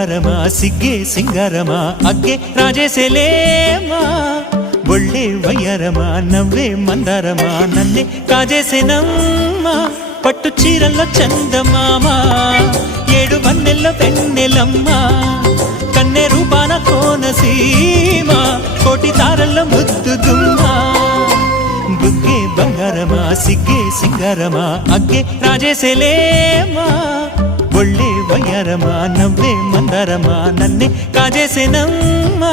బంగారమా సిగ్గే సింగారమా అగ్గే రాజేసేలేమా ఒళ్ళే వయ్యారమా నవ్వే మందారమా నన్నే కాజేసేనమ్మా పట్టు చీరల్లో చందమామా ఏడు వన్నెల్లో పెన్నెలమ్మా కన్నె రూపాన కోనసీమ కోటి తారల్లో ముద్దుదుమ్మా బుగ్గే బంగారమా సిగ్గే సింగారమా అగ్గే రాజేసేలేమా ఒళ్ళే వయ్యారమా నవ్వే మందారమా నన్నే కాజేసేనమ్మా